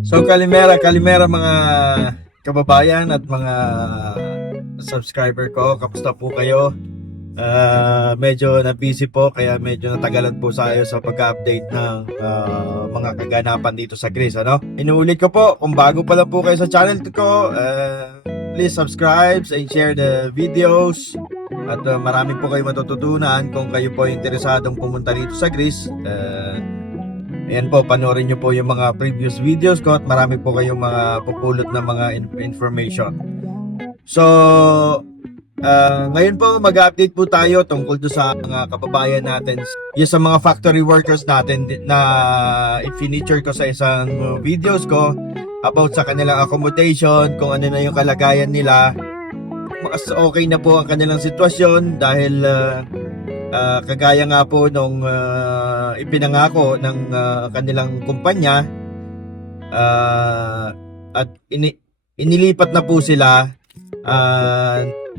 So kalimera mga kababayan at mga subscriber ko, kamusta po kayo? Medyo na busy po kaya medyo natagalan po tayo sa pag-update ng mga kaganapan dito sa Greece, ano? Inuulit ko po, kung bago pa lang po kayo sa channel ko, please subscribe and share the videos. At marami po kayo matututunan kung kayo po interesadong pumunta dito sa Greece. Ayan po, panoorin nyo po yung mga previous videos ko at marami po kayong mga pupulot na mga information. So, ngayon po mag-update po tayo tungkol do sa mga kababayan natin, yung sa mga factory workers natin na i-feature ko sa isang videos ko about sa kanilang accommodation, kung ano na yung kalagayan nila. Mas okay na po ang kanilang sitwasyon dahil kagaya nga po nung ipinangako ng kanilang kumpanya, at inilipat na po sila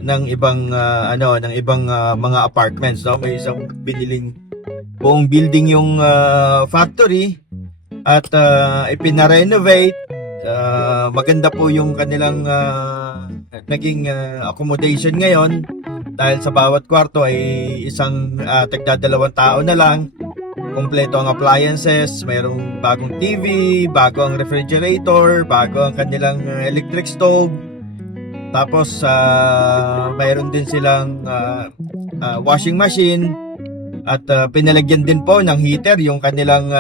ng ibang mga apartments, no? May isang biniling buong building yung factory at ipina-renovate. Maganda po yung kanilang naging accommodation ngayon dahil sa bawat kwarto ay isang tagdadalawang tao na lang. Kompleto ang appliances, mayroong bagong TV, bago ang refrigerator, bago ang kanilang electric stove. Tapos mayroon din silang washing machine at pinalagyan din po ng heater yung kanilang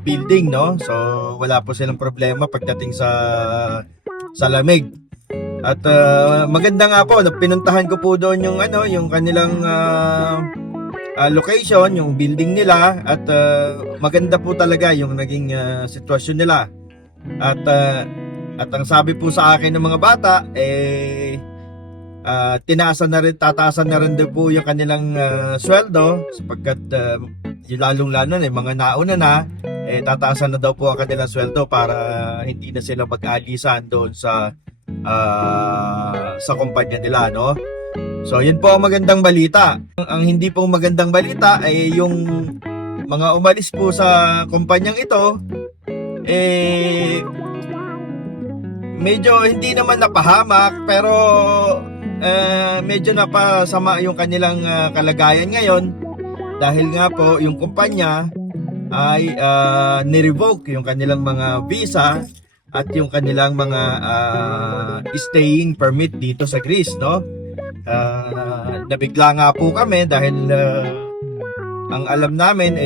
building, no? So wala po silang problema pagdating sa lamig. At maganda nga po, pinuntahan ko po doon yung yung kanilang location, yung building nila at maganda po talaga yung naging sitwasyon nila. At ang sabi po sa akin ng mga bata tataasan na rin din po yung kanilang sweldo sapagkat lalong-lalo na mga nauna na tataasan na daw po ang kanilang sweldo para hindi na sila mag-alisan doon sa kumpanya nila, no? So yun po ang magandang balita. Ang hindi pong magandang balita ay yung mga umalis po sa kumpanyang ito medyo hindi naman napahamak pero medyo napasama yung kanilang kalagayan ngayon dahil nga po yung kumpanya ay ni-revoke yung kanilang mga visa at yung kanilang mga staying permit dito sa Greece, no? Nabigla nga po kami dahil ang alam namin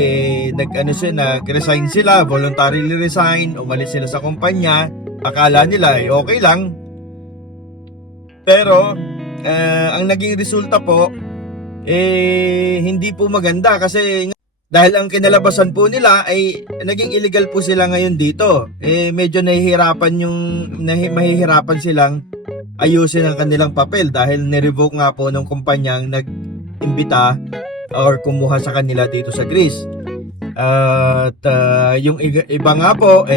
nag-resign sila, voluntarily resign, umalis sila sa kumpanya. Akala nila okay lang. Pero ang naging resulta po hindi po maganda kasi dahil ang kinalabasan po nila ay naging illegal po sila ngayon dito. Medyo mahihirapan silang ayusin ang kanilang papel dahil ni-revoke nga po ng kumpanyang nag-imbita or kumuha sa kanila dito sa Greece. At yung iba nga po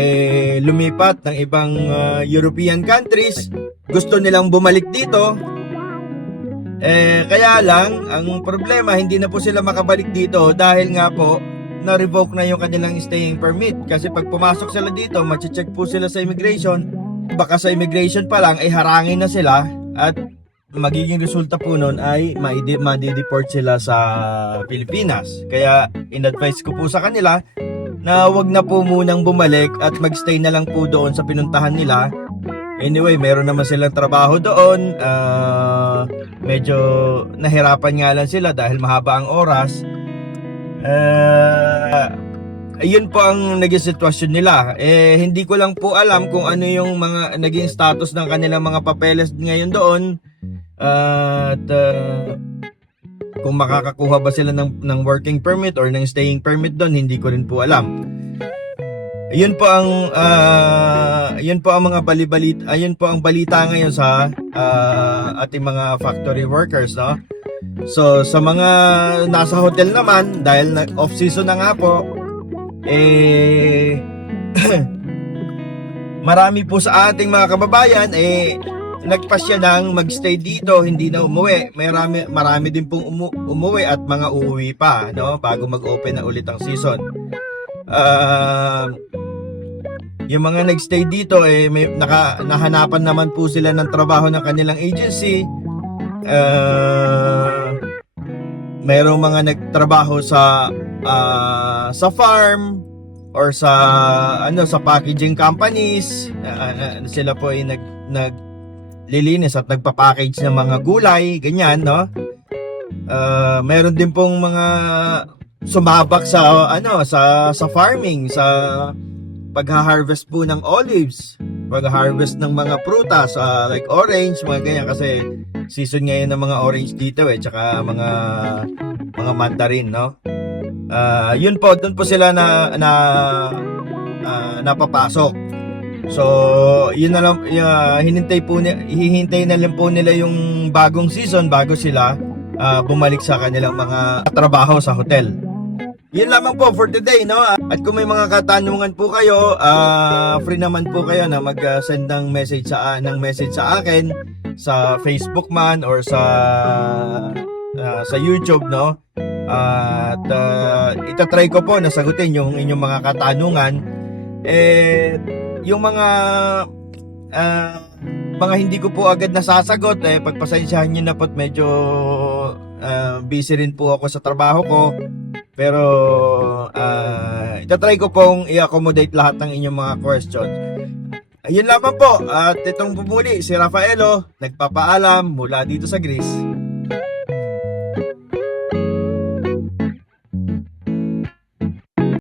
lumipat ng ibang European countries, gusto nilang bumalik dito. Kaya lang ang problema, hindi na po sila makabalik dito dahil nga po na-revoke na yung kanilang staying permit. Kasi pag pumasok sila dito, mache-check po sila sa immigration. Baka sa immigration pa lang ay harangin na sila at magiging resulta po nun ay ma-deport sila sa Pilipinas. Kaya in-advise ko po sa kanila na wag na po munang bumalik at magstay na lang po doon sa pinuntahan nila. Anyway, meron naman silang trabaho doon. Medyo nahirapan nga lang sila dahil mahaba ang oras. Ayun po ang naging sitwasyon nila. Hindi ko lang po alam kung ano yung mga naging status ng kanilang mga papeles ngayon doon. At kung makakakuha ba sila ng working permit or ng staying permit doon, hindi ko rin po alam. Ayun po ang mga balibalita, ayun po ang balita ngayon sa ating mga factory workers, no? So sa mga nasa hotel naman, dahil off season na nga po, marami po sa ating mga kababayan nagpasya ng magstay dito, hindi na umuwi. Marami din pong umuwi at mga uuwi pa, no, bago mag-open na ulit ang season. yung mga nagstay dito may nahanapan naman po sila ng trabaho ng kanilang agency. Mayroong mga nagtrabaho sa farm or sa packaging companies. Sila po ay naglilinis at nagpa-package ng mga gulay, ganyan, no? Meron din pong mga sumabak sa farming, sa pagha-harvest po ng olives, pag-harvest ng mga prutas, like orange, mga ganyan, kasi season ngayon ng mga orange dito tsaka mga mandarin, no? Yun po, doon po sila napapasok. So, yun na lang, hihintay na lang po nila yung bagong season bago sila bumalik sa kanilang mga trabaho sa hotel. Yun lamang po for today, no? At kung may mga katanungan po kayo, free naman po kayo na mag-send ng message sa akin sa Facebook man or sa YouTube, no? At itatry ko po na sagutin yung inyong mga katanungan. Yung mga hindi ko po agad nasasagot, pagpasensyahan nyo na po, medyo busy rin po ako sa trabaho ko. Pero itatry ko pong i-accommodate lahat ng inyong mga questions. Ayun lamang po. At itong bumuli, si Rafaelo, nagpapaalam mula dito sa Greece.